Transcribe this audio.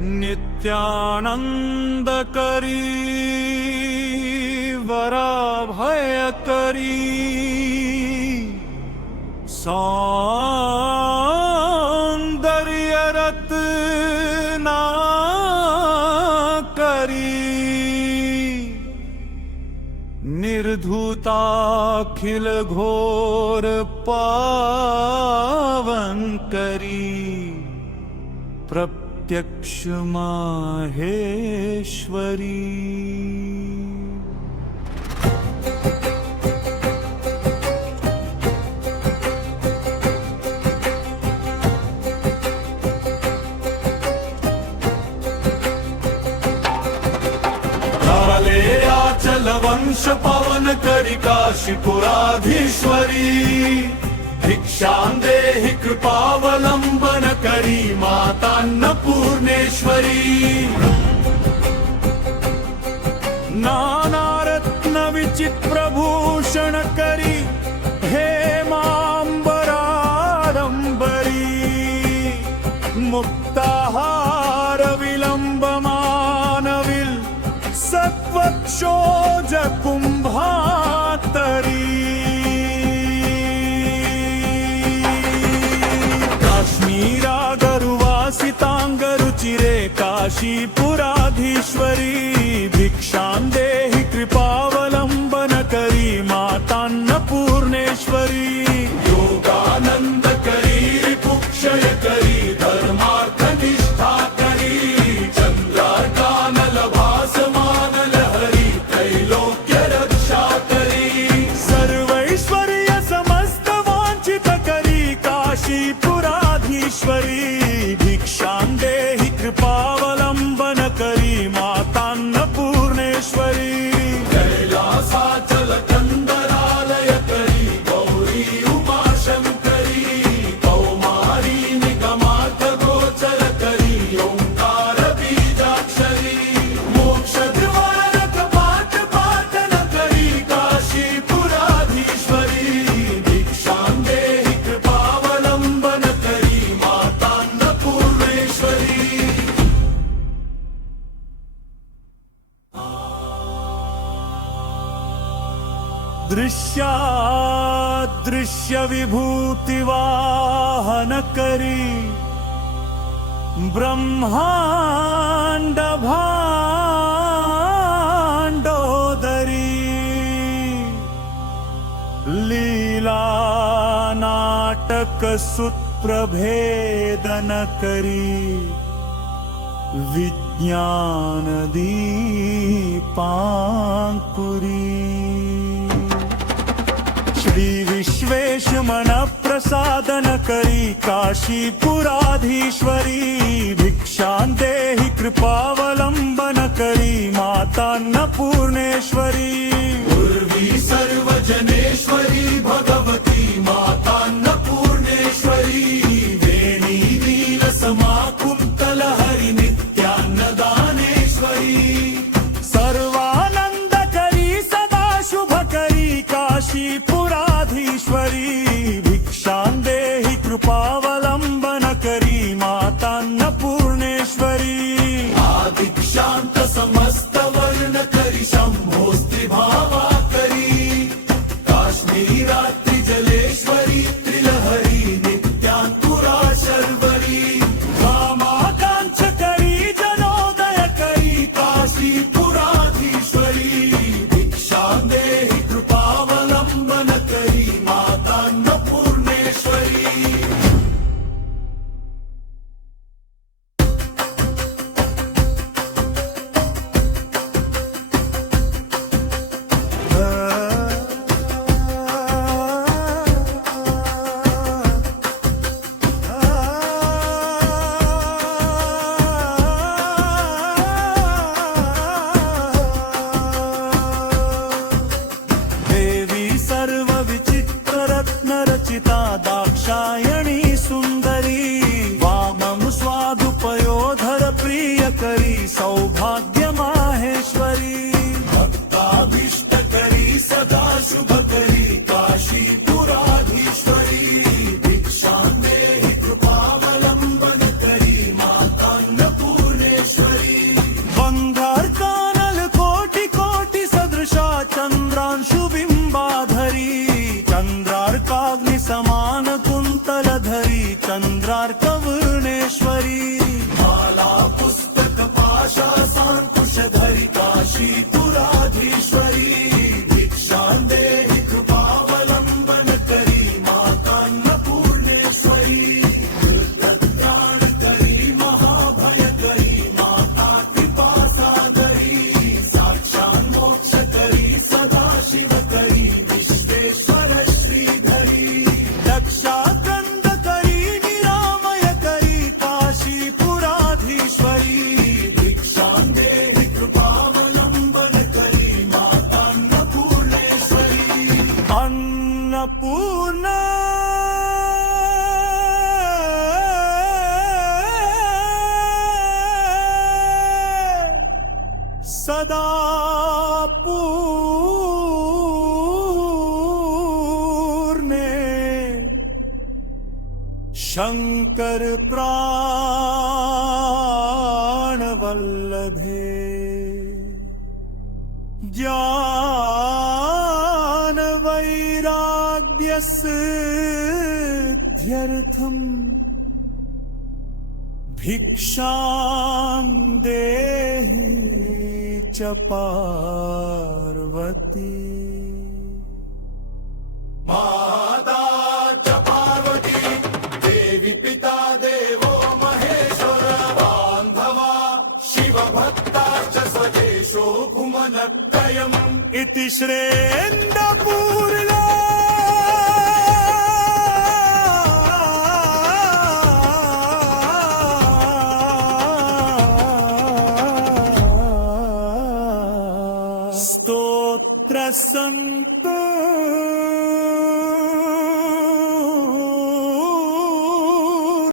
नित्यानंद करी वराभय करी सौंदर्य रत्ना करी निर्धुताखिल घोर पावन करी प्रत्यक्ष माहेश्वरी। आचल वंश पवन करी काशीपुराधीश्वरी भिक्षां देहि कृपावलंबन करी माता अन्नपूर्णेश्वरी। नाना रत्न विचित्र भूषण करी हेमांबराडंबरी मुक्ताहार विलंब मानविल सत्वक्षोज कुंभातरी। काश्मीरा गरुवासितांगरुचिरे काशीपुराधीश्वरी भिक्षां देहि कृपावलंबन करी माता अन्नपूर्णेश्वरी। योगानंद करी रिपुक्षय करी धर्मार्थ निष्ठा करी चंद्रार्कानल भासमान लहरी त्रैलोक्य रक्षा करी सर्वैश्वर्य समस्त वांछित करी काशीपुराधीश्वरी भिक्षां देहि कृपावलंबन करी माता अन्नपूर्णेश्वरी। कैलासाचल कंदरालय करी गौरी उमाशंकरी कौमारी निगमार्थ गोचर करी ओंकार बीजाक्षरी मोक्ष द्वारक पाठ पाठन करी काशीपुराधीश्वरी भिक्षां देहि कृपावलंबन करी माता अन्नपूर्णेश्वरी। दृश्यादृश्य विभूति वाहन करी ब्रह्मांड भांडोदरी लीला नाटक सुप्रभेदन करी विज्ञान दीपांकुरी। श्री विश्वेश मन प्रसादन करी काशीपुराधीश्वरी भिक्षां देहि कृपावलंबन करी माता अन्नपूर्णेश्वरी। उर्वी सर्वजनेश्वरी भगवती माता अन्नपूर्णेश्वरी वेणी नील समाकुंतल हरि नित्यान्नदानेश्वरी। सर्वानंद करी सदा शुभ करी काशीपुराधीश्वरी भिक्षां देहि कृपावलंबन करी माता अन्नपूर्णेश्वरी। आदिक्षांत समस्त वर्ण करी शंभोस्त्रिभावा करी काश्मीरात्रि जल चंद्रार्कवर्णेश्वरी माला पुस्तक पाशा सांकुश धरी काशीपुराधीश्वरी भिक्षां देहि कृपावलंबन करी मातान्नपूर्णेश्वरी दुर्गत्राण करी महाभय करी माता कृपा सागरी साक्षात् मोक्ष करी सदाशिव करी विश्वेश्वर श्रीधरी दक्षाकंद करी निरामय करी काशीपुराधीश्वरी भिक्षां देहि कृपावलंबन करी मातान्नपूर्णेश्वरी अन्नपूर्णा सदा पूर्णे शंकर प्राणवल्लभे ज्ञान वैराग्य सिद्ध्यर्थम् भिक्षां देहि च पार्वती माता च पार्वती देवी पिता देवो महेश्वर बान्धवा शिवभक्ताश्च स्वदेशो भुवनत्रयम् इति श्रेन्दपूर्णा स्तोत्र संतो